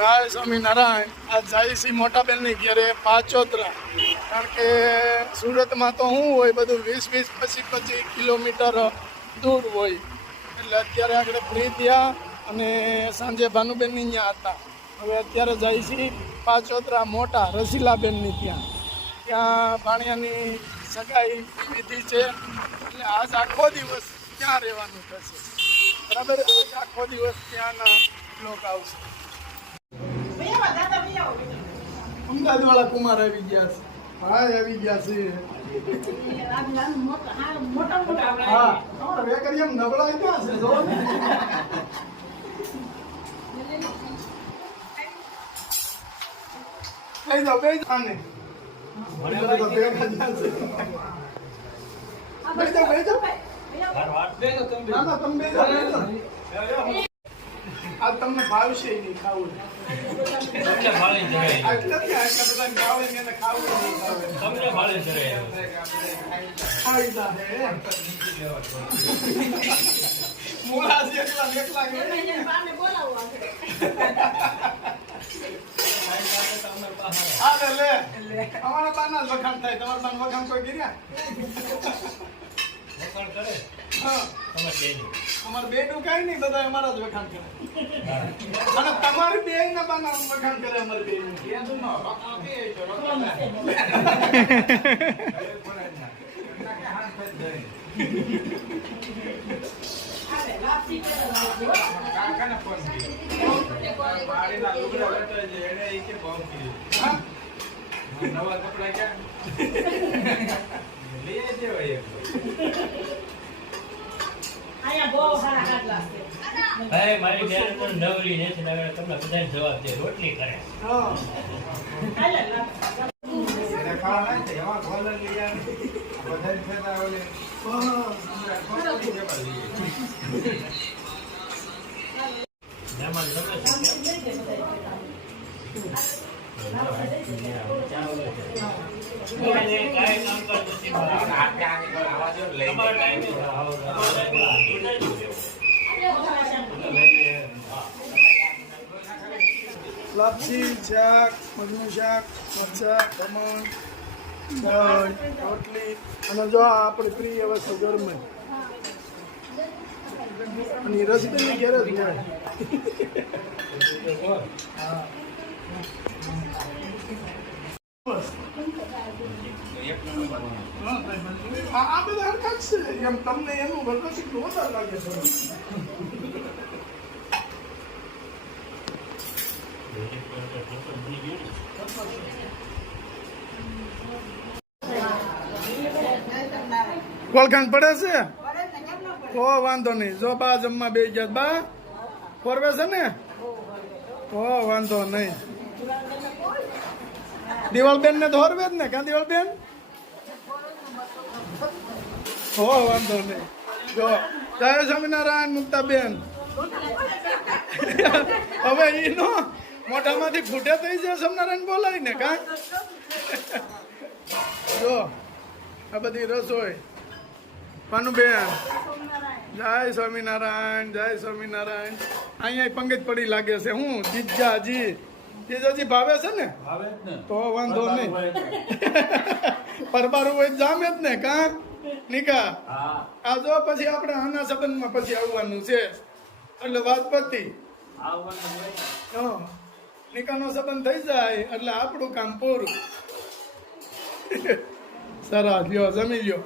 જય સ્વામિનારાયણ. આ જયસિંહ મોટાબેનની ઘેરે પાચોતરા. કારણ કે સુરતમાં તો શું હોય, બધું 20-25 કિલોમીટર દૂર હોય. એટલે અત્યારે આગળ ફ્રી થયા અને સાંજે ભાનુબેનની ત્યાં હતા. હવે અત્યારે જયસિંહ પાચોતરા મોટા રસીલાબેનની ત્યાં ભાણિયાની સગાઈ વિધિ છે. એટલે આજ આખો દિવસ ત્યાં રહેવાનું થશે. બરાબર, આજ આખો દિવસ ત્યાંના લોકો આવશે. અમદાવાદ વાળા કુમાર આવી ગયા છે. હા, આવી ગયા છે. હા, તમારા વેકરી એમ નબળાઈ ક્યાં છે? જો ને લઈ જાઓ, બે જાને આ તમને ભાવશે નહીં ખાવું. અમારા બાના વખાણ થાય, તમારા બાન વખાણ કોઈ ગીર્યા અમારે બે નું કઈ નહીં, બધા અમારા જ વખાણ કરે. અને તમારી બે ના બાના વખાણ કરે. અમારે બે નવા કપડા ક્યાં લઈ દેવાય. મારી બેન પણ નવરી નથી, તમને બધા જવાબ દે, રોટલી કરે. લાપસી, શાક, મગનું શાક, મરચા, ખમણ, દાળ, રોટલી અને જો આપણી પ્રિય વસ્તુ ગરમ. અને રસબેનની ઘેર જ મળે. આ બધા હરખા જ છે. એમ તમને એનું વરકસી વધારે લાગે છે. કોલખાંડ પડે છે તો વાંધો નહીં. જો બા જમવા બે ગયા, બા ફરવે છે ને તો વાંધો નહીં. દિવાળબેન ને તો ફરવે જ ને, કા દિવાળબેન? હો વાંધો નહીં. જો જય સ્વામિનારાયણ મુક્તાબેન. હવે ઈનો મોઢામાંથી ફૂટે થઈ જાય સ્વામિનારાયણ બોલાય ને, કા? જો આ બધી રસોઈ. ભાનુબેન જય સ્વામિનારાયણ, જય સ્વામિનારાયણ. અહીંયા પંગજ પડી લાગે છે. હું જીજાજી ભાવે છે ને તો વાંધો નહીં. પરબારું હોય જામે જ ને, કા નિકા? આ જો પછી આપણે આના સંબંધમાં પછી આવવાનું છે એટલે વાત પતી. નિકાનો સંબંધ થઈ જાય એટલે આપણું કામ પૂરું. સરસ, લ્યો જમી લ્યો.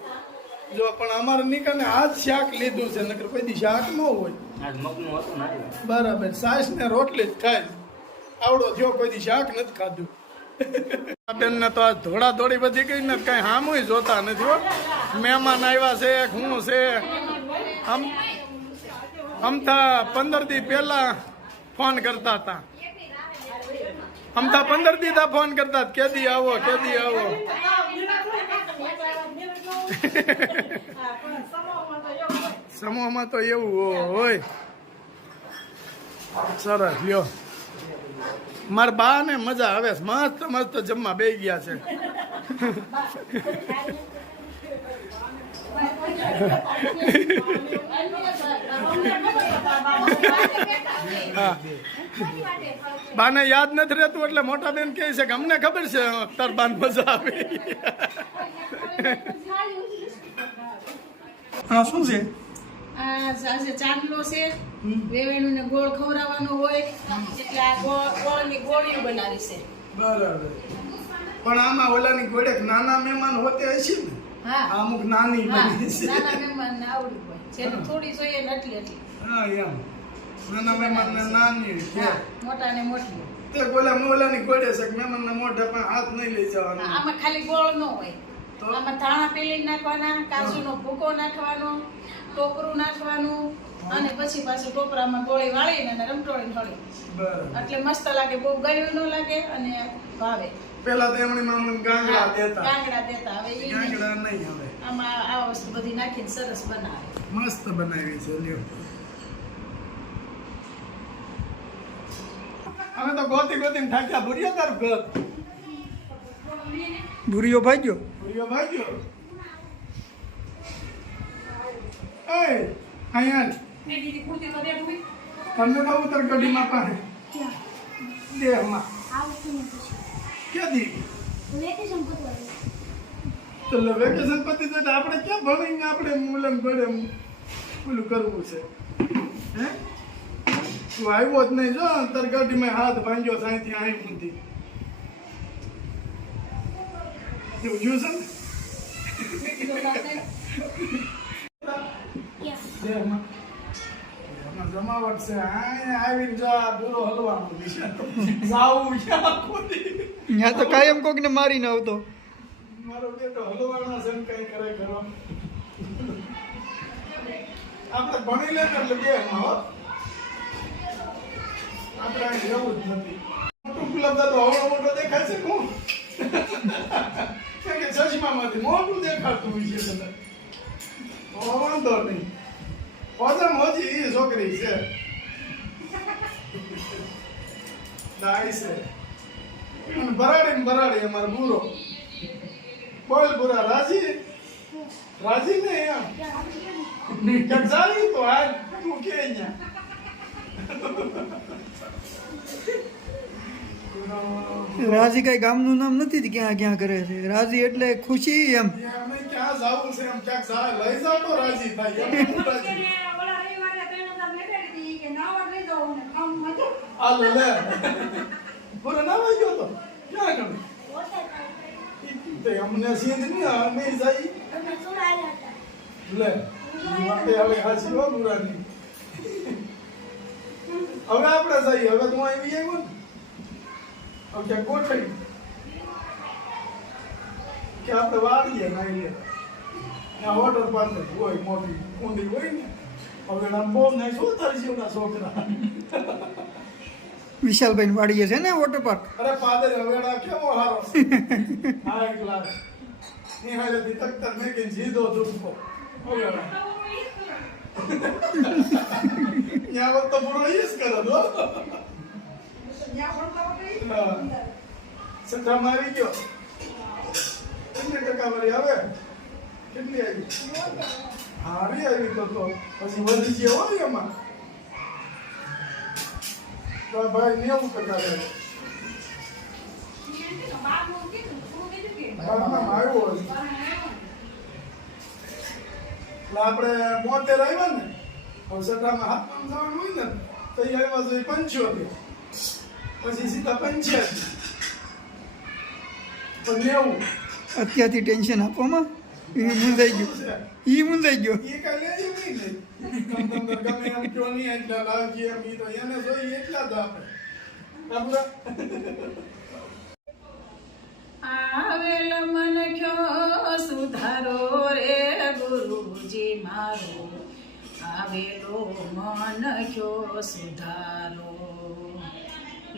જો પણ અમારે નિકાને આજ શાક લીધું છે, નકર કોઈ દી શાક ન હોય. બરાબર, સાસ ને રોટલી જ ખાય. આવડો થયો, કોઈ દી શાક નથી ખાધું. બેન ને તો આ ધોળા ધોળી બધી કઈ ને કઈ હામુય જોતા નથી હો. મહેમાન આવ્યા છે, શું છે? અમથા 15 દી પહેલા ફોન કરતા હતા. અમથા 15 દી ફોન કરતા, કેદી આવો, કેદી આવો. સમૂહમાં તો એવું હોય. સરસ, લ્યો. મારા બા ને મજા આવે, મસ્ત મસ્ત જમવા બે ગયા છે. હા બાને યાદ નથી રહેતું એટલે મોટા બેન કહે છે કે અમને ખબર છે તાર બાન મજા આવે. હા શું છે આજે ચાંદલો છે વેવેણું ને ગોળ ખવડાવવાનો હોય એટલે આ ગોળની ગોળીઓ બનાવી છે. બરાબર પણ આમાં ઓલાની ગોળે નાના મહેમાન હોતે હશે ને. હા અમુક નાની હા, બની છે. નાના મહેમાનને આવડું હોય જેને થોડી જોઈએ ને એટલી એટલી. હા એમ નાના મહેમાન ને નાની છે. હા, મોટા ને મોટી. તે બોલા મોલાની ગોળે છે કે મહેમાન ના મોઢા પર હાથ નહીં લઈ જવાનો. આમાં ખાલી ગોળ ન હોય તો? આમાં ધાણા પેલી નાખવાના, કાજુનો ભૂકો નાખવાનો, ટોપરું નાખવાનું અને પછી પાછું ટોપરામાં ગોળી વાળીને અને રમટોળીને હળી. બરાબર એટલે મસ્ત લાગે, બહુ ગળ્યું ન લાગે અને ભાવે. પેલા તો એમની મામા ગાંગડા દેતા. ગાંગડા દેતા. હવે ઈ નહીં. ગાંગડા નહીં હવે આમાં આ વસ્તુ બધી નાખીને સરસ બનાવે. મસ્ત બનાવી છે લ્યો. અમે તો ગોતી ગોતીને થાક્યા. ભૂરિયો તારું ઘર ભૂરીઓ ભાગ્યો. ભૂરિયો ભાગ્યો. એ અહીંયા જ. તમને કહું તાર ગડીમાં પાસે દેહમાં ક્યાંથી તો વેકેશન પતી જાય તો આપણે ક્યાં ભણીને આપણે મુલન પડે પેલું કરવું છે હે તું આવ્યો જ નહીં જો તાર ગાડીમાં હાથ ભાંગ્યો સાંઈથી અહીં ઊંધી એવું જોયું છે ને દેહમાં જમાવટ છે આવીને જા બુરો હલવાનો વિશે જાવું ક્યાં ખોટી ત્યાં તો કાયમ કોકને મારીને આવતો. મારો બેટો હલવાના છે ને કઈ કરે કરો આપણે ભણી લે એટલે બે હો આપણે અહીં રહેવું જ નથી. મોટું ક્લબ તો હવડો મોટો દેખાય છે કોણ કે ચશ્મામાંથી મોટું દેખાતું હોય છે તને વાંધો નહીં ઓજામ હોજી એ છોકરી છે ડાઈ છે બરાડી અમારો બુરો બોલ બુરા રાજી રાજી ને એમ ક્યાંક જાવી તો હાલ તું કે અહીંયા રાજી કઈ ગામનું નામ નથી ક્યાં ક્યાં કરે છે. રાજી એટલે ખુશી એમ. અમે ક્યાં જાવું છે એમ ક્યાંક જા લઈ જાવ તો રાજી થાય એમ રાજી હાલો લે બોલો ના વાગ્યો તો ક્યાં ગમે તે અમને સીધ નહીં અમે જઈ લે વાતે હવે હાસી હો ગુરાની હવે આપણે જઈએ હવે તું આવી આવ્યો ને હવે ક્યાં ગોઠવી કે આપણે વાળીએ નાઈએ ત્યાં વોટર પાર્ક હોય મોટી ઊંડી હોય ને હવે આમ બહુ નહીં શું થશે ના છોકરા વિશાલભાઈ વાડીએ છે ને વોટર પાર્ક. અરે ફાધર હવેડા કેવો હારો હા ક્લાસ નિહાળે થી તકતર મેકીને જીદો દુખો હવેડા ન્યા વખત તો પૂરો ઈ જ કરો દો સટ્ટા મારી ગયો કેટલી ટકાવારી આવે કેટલી આવી હારી આવી તો પછી વધી છે હોય એમાં તો ભાઈ 90% આવે બારમાં આવ્યો એટલે આપણે 72 આવ્યા ને હવે સટ્ટામાં હાથમાં જવાનું હોય ને તો એ આવ્યા છે 75 પછી સીધા 85 પણ 90 અત્યારથી ટેન્શન આપવામાં એ મૂંઝાઈ ગયો. એ મૂંઝાઈ ગયો. એ કઈ લેજો નહીં ને ગમે એમ કયો નહીં એટલા લાવજી એમ ઈ તો એને જોઈએ એટલા જ આપણે બરાબર આવેલ મન ખ્યો સુધારો રે ગુરુજી મારો આવેલો મન ખ્યો સુધારો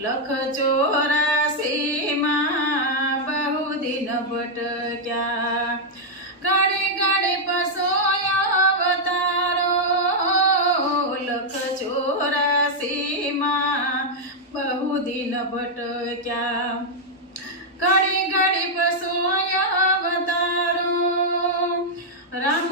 લખ 84 માં બહુ દિન ભટક્યા ઘડી ઘડી પસોયો અવતારો લખ 84 માં બહુ દિન ભટક્યા ઘડી ઘડી પસોયો અવતારો રામ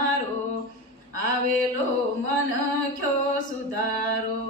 મારો આવેલો મન ખ્યો સુધારો